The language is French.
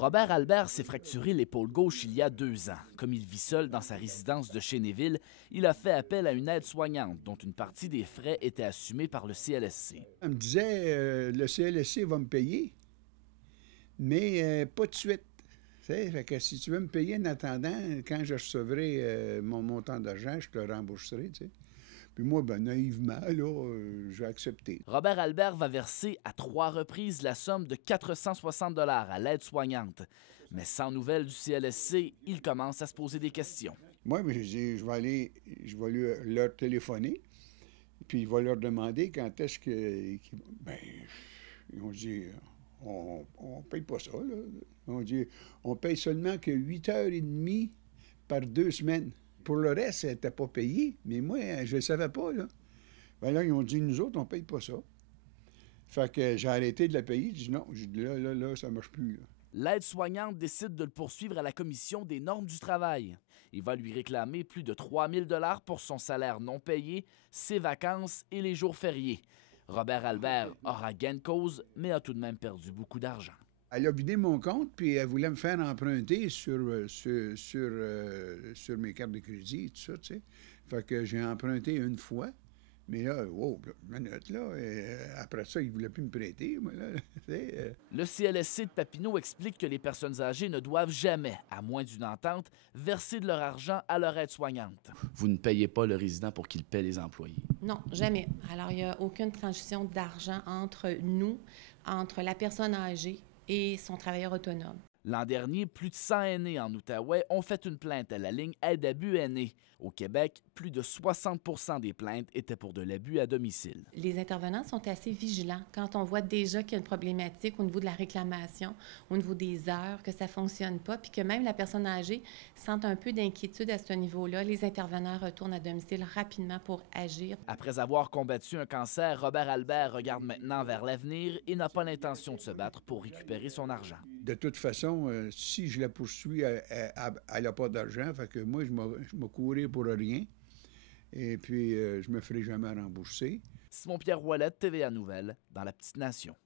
Robert Albert s'est fracturé l'épaule gauche il y a 2 ans. Comme il vit seul dans sa résidence de Chénéville, il a fait appel à une aide-soignante dont une partie des frais était assumée par le CLSC. Elle me disait, le CLSC va me payer, mais pas de suite. Fait que si tu veux me payer en attendant, quand je recevrai mon montant d'argent, je te le rembourserai. T'sais. Puis moi, naïvement, là, j'ai accepté. Robert Albert va verser à 3 reprises la somme de 460 $ à l'aide-soignante. Mais sans nouvelles du CLSC, il commence à se poser des questions. Moi, j'ai dit, je vais leur téléphoner, puis je vais leur demander quand est-ce que... ils ont dit... On ne paye pas ça, là. On dit, on paye seulement que 8h30 par 2 semaines. Pour le reste, elle n'était pas payé, mais moi, je ne le savais pas, là. Ben là, ils ont dit, nous autres, on ne paye pas ça. Fait que j'ai arrêté de la payer. J'ai dit, non, là, ça ne marche plus, là. L'aide-soignante décide de le poursuivre à la Commission des normes du travail. Il va lui réclamer plus de 3 000 $ pour son salaire non payé, ses vacances et les jours fériés. Robert Albert aura gain de cause, mais a tout de même perdu beaucoup d'argent. Elle a vidé mon compte, puis elle voulait me faire emprunter sur mes cartes de crédit et tout ça, tu sais. Fait que j'ai emprunté une fois, mais là, wow, minute, là, après ça, il ne voulait plus me prêter, moi, là, Le CLSC de Papineau explique que les personnes âgées ne doivent jamais, à moins d'une entente, verser de leur argent à leur aide-soignante. Vous ne payez pas le résident pour qu'il paie les employés? Non, jamais. Alors, il n'y a aucune transition d'argent entre nous, entre la personne âgée et son travailleur autonome. L'an dernier, plus de 100 aînés en Outaouais ont fait une plainte à la ligne Aide-abus aînés. Au Québec, plus de 60 % des plaintes étaient pour de l'abus à domicile. Les intervenants sont assez vigilants quand on voit déjà qu'il y a une problématique au niveau de la réclamation, au niveau des heures, que ça ne fonctionne pas, puis que même la personne âgée sent un peu d'inquiétude à ce niveau-là. Les intervenants retournent à domicile rapidement pour agir. Après avoir combattu un cancer, Robert Albert regarde maintenant vers l'avenir et n'a pas l'intention de se battre pour récupérer son argent. De toute façon, si je la poursuis, elle n'a pas d'argent. Fait que moi, je me courir pour rien. Et puis, je me ferai jamais rembourser. Simon-Pierre Ouellette, TVA Nouvelles, dans la Petite Nation.